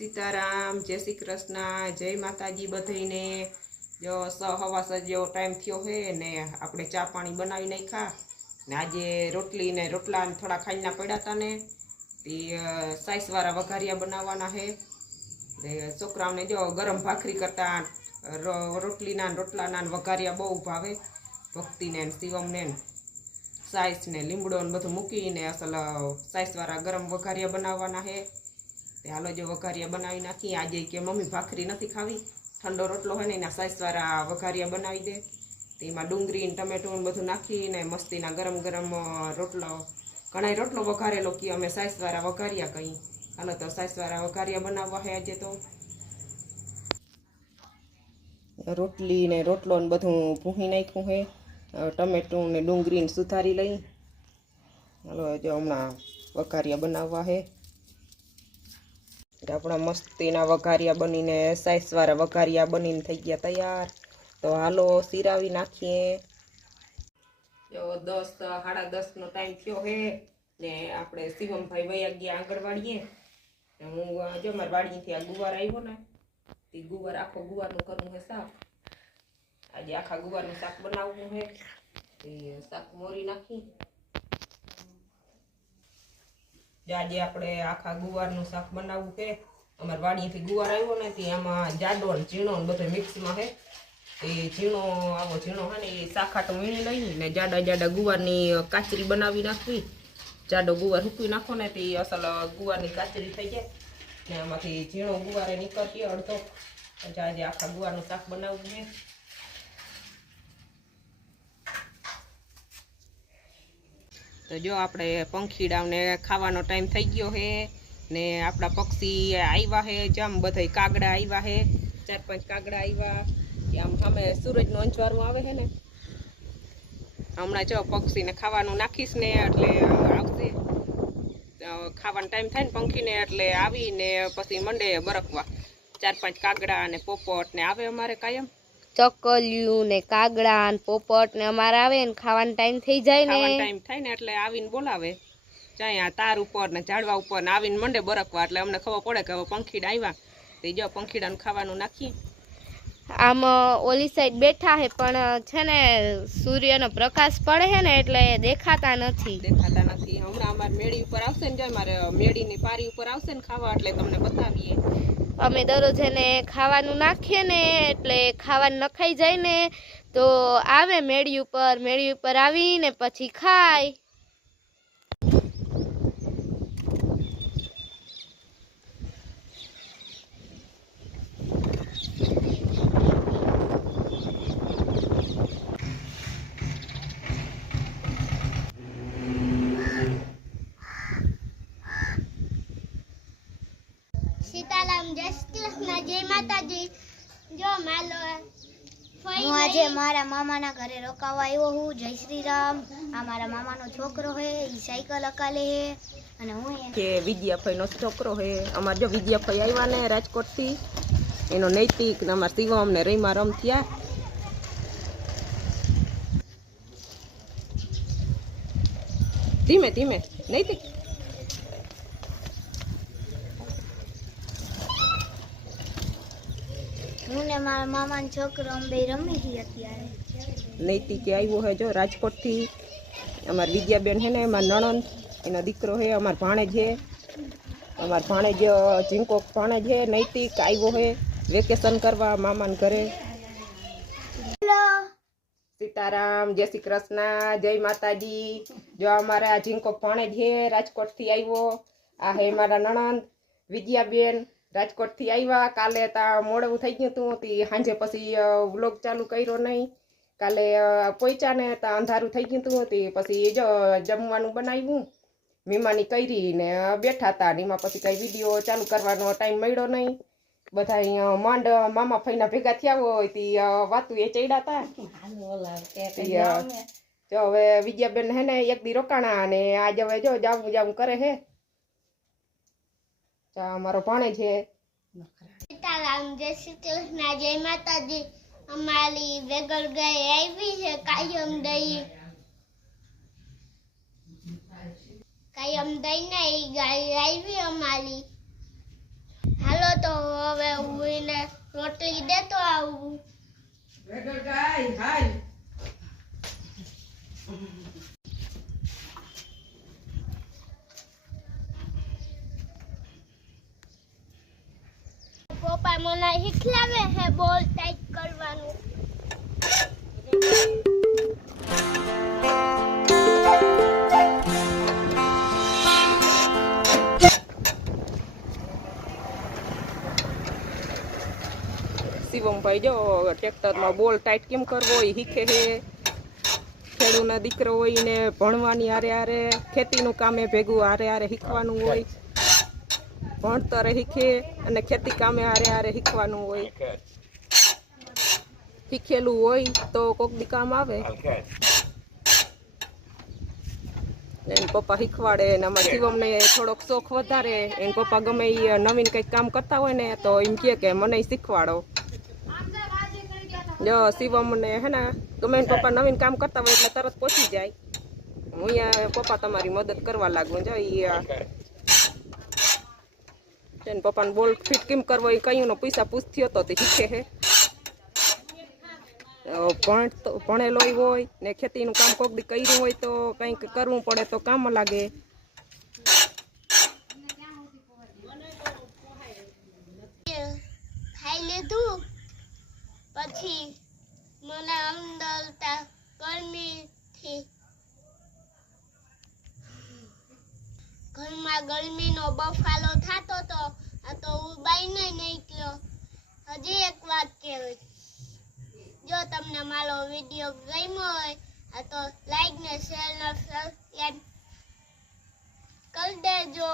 સીતારામ, જય શ્રી કૃષ્ણ, જય માતાજી બધાઈને જો સ હવા સ જેવો ટાઈમ થયો હે ને આપણે ચા પાણી બનાવી નાખ્યા. ને આજે રોટલી ને રોટલા થોડા ખાઈના પડ્યા હતા ને. તે સાઈસવાળા વઘારિયા બનાવવાના હે. ને છોકરાઓને જો ગરમ ભાખરી કરતા રોટલીના રોટલાના વઘારિયા બહુ ભાવે. ભક્તિને શિવમને સાઈસ ને લીમડો ને બધું મૂકીને અસલ સાઈસવાળા ગરમ વઘારિયા બનાવવાના હે. હાલો જે વઘારિયા બનાવી નાખીએ. આજે કે મમ્મી ભાખરી નથી ખાવી. ઠંડો રોટલો હોય ને એના સાઈસવાળા વઘારિયા બનાવી દે. તેમાં ડુંગળી ટમેટું બધું નાખીને મસ્તીના ગરમ ગરમ રોટલો. ઘણાય રોટલો વઘારેલો કે અમે સાઈસવાળા વઘારિયા કહી હાલો તો સાઈસવાળા વઘારિયા બનાવવા હે આજે તો. રોટલી ને રોટલો ને બધું ભૂહી નાખ્યું હે. ટમેટું ને ડુંગળીને સુધારી લઈ. હાલો, જો હમણાં વઘારિયા બનાવવા હે. આપણા મસ્તીના વઘારિયા બનીને, સાઈસવાળા વઘારિયા બનીને થઈ ગયા તૈયાર. તો હાલો સિરાવી નાખીએ. જો દસ, સાડા દસનો ટાઈમ થયો હે, ને આપણે શિવમભાઈ વયા ગયા આંગણવાડીએ હું જો મારા વાડીથી આ ગુવાર આવ્યો ને, તે ગુવાર આખો ગુવારનું કરવું હે શાક. આજે આખા ગુવારનું શાક બનાવવું હે. એ શાક મોરી નાખી જે આજે આપણે આખા ગુવારનું શાક બનાવવું છે અમારે વાડીએથી ગુવાર આવ્યો ને તે એમાં જાડો ને ઝીણો ને બધો મિક્સમાં છે એ ઝીણો, આવો ઝીણો છે ને એ શાખાટો વીણી લઈ ને જાડા જાડા ગુવારની કાચરી બનાવી નાખવી. જાડો ગુવાર સૂકવી નાખો ને તે અસલ ગુવારની કાચરી થઈ જાય. ને આમાંથી ઝીણો ગુવારે નીકળતી અડધો. જાજે આખા ગુવારનું શાક બનાવવું છે. તો જો આપણે પંખીડાઓને ખાવાનો ટાઈમ થઈ ગયો છે ને આપણા પક્ષી આવ્યા છે જેમ બધા કાગડા આવ્યા છે ચાર પાંચ કાગડા આવ્યા કે આમ સામે સૂરજનું અંજવારું આવે છે ને. હમણાં જો પક્ષીને ખાવાનું નાખીશ ને એટલે આવશે. ખાવાનો ટાઈમ થાય ને પંખીને એટલે આવીને પછી મંડે બરકવા ચાર પાંચ કાગડા અને પોપટ ને આવે અમારે કાયમ. ચકલિયું ને કાગડા ને પોપટ ને અમારે આવે ને ખાવાનો ટાઈમ થઈ જાય ને. ટાઈમ થાય ને એટલે આવીને બોલાવે. જાય આ તાર ઉપર ને ઝાડવા ઉપર ને આવીને મંડે બરકવા. એટલે અમને ખબર પડે કે હવે પંખીડા આવ્યા તે જો પંખીડાનું ખાવાનું નાખીએ. આમ ઓલી સાઈડ બેઠા હે પણ છે ને સૂર્યનો પ્રકાશ પડે છે ને એટલે દેખાતા નથી. દેખાતા હમણાં અમારે મેળી ઉપર આવશે ને જો મારે મેળીની પારી ઉપર આવશે ને ખાવા એટલે તમને બતાવીએ. અમે દરરોજ એને ખાવાનું નાખીએ ને, એટલે ખાવાનું નખાઈ જાય ને, તો આવે મેળી ઉપર મેળી ઉપર આવીને પછી ખાય. સીતારામ જય શ્રી કૃષ્ણ જય માતાજી. જો માલો હું આજે મારા મામાના ઘરે રોકાવા આવ્યો હું જય શ્રી રામ. આ મારા મામાનો છોકરો હે એ સાયકલ અકાલે હે. અને હું કે વિદ્યાભાઈનો છોકરો હે. અમાર જો વિદ્યાભાઈ આવ્યા ને રાજકોટથી એનો નૈતિક ને અમારા શિવમ ને રહીમાં રમ થયા. ધીમે ધીમે નૈતિક હું ને મારા મામાનો છોકરો અમે રમી હતી અત્યારે. નૈતિકે આવ્યો હે જો રાજકોટથી. અમાર વિદ્યાબેન હે ને એમાં નણંદ એનો દીકરો હે અમાર ભાણેજ હે. અમાર ભાણેજ ચિંકો ભાણેજ હે નૈતિક આવ્યો હે વેકેશન કરવા મામાને ઘરે. સીતારામ જય શ્રી કૃષ્ણ જય માતાજી. જો અમારા ઝીંકો ભાણેજ હે રાજકોટથી આવ્યો. આ હે મારા નણંદ વિદ્યાબેન. રાજકોટથી આવ્યા. કાલે તા મોડું થઈ ગયું હતું. તે સાંજે પછી વ્લોગ ચાલુ કર્યો નહીં. કાલે પહોંચ્યા ને તા અંધારું થઈ ગયું હતું. તે પછી જો જમવાનું બનાવ્યું. મીમાની કરી ને બેઠા હતા ને એમાં પછી કઈ વીડિયો ચાલુ કરવાનો ટાઈમ મળ્યો નહીં. બધા અહીંયા માંડ મામા ફઈના ભેગા થયા હોય. તે વાતું એ ચડ્યા હતા તી, જો હવે વિજયાબેન હે ને એક દી રોકાણા. અને આજે હવે જો જાવું જાવું કરે હે. ચા પાણી છે. સીતારામ જય શ્રી કૃષ્ણ જય માતાજી. અમારી વેગળ ગાય આવી છે કાયમ દઈ. કાયમ દઈને એ ગાય આવી અમારી. હાલો તો હવે હું એને રોટલી દેતો આવું. વેગળ ગાય હાલ પપ્પા મને શીખલાવે હે, બોલ ટાઈટ કરવાનું. શિવમભાઈ જો ટ્રેક્ટરમાં બોલ ટાઈટ કેમ કરવો? એ શીખે છે ખેડૂના દીકરો હોય ને ભણવાની હારે આરે ખેતીનું કામે ભેગું આરે હારે શીખવાનું હોય. ભણતરે શીખે અને ખેતી કામે હારે હારે શીખવાનું હોય. શીખેલું હોય તો કોક દી કામ આવે. એને પપ્પા શીખવાડે અને અમારા શિવમને થોડોક શોખ વધારે. એને પપ્પા ગમે એ નવીન કંઈક કામ કરતા હોય ને તો એમ કહે કે મને શીખવાડો. જો શિવમ ને હે ને ગમે એના પપ્પા નવીન કામ કરતા હોય એટલે તરત પહોંચી જાય. હું અહીંયા પપ્પા તમારી મદદ કરવા લાગુ. જો ઈ એને પપ્પાને બોલ ફિટ કેમ કરવો એ કયું પૈસા પૂછતી હતો તે શીખે હે. અ, ભણ તો ભણેલો હોય ને ખેતીનું કામ કોક દી કર્યું હોય તો કંઈક કરવું પડે તો કામ લાગે. ખાઈ લીધું? પછી મને અંદર તા ગરમીથી ઘરમાં ગરમીનો બફાલો થતો તો, આ તો હું બાઈને નીકળ્યો. હજી એક વાત કહેવી. જો તમને મારો વીડિયો ગમ્યો હોય, આ તો લાઈક ને શેર ને સબસ્ક્રાઈબ કરી દેજો.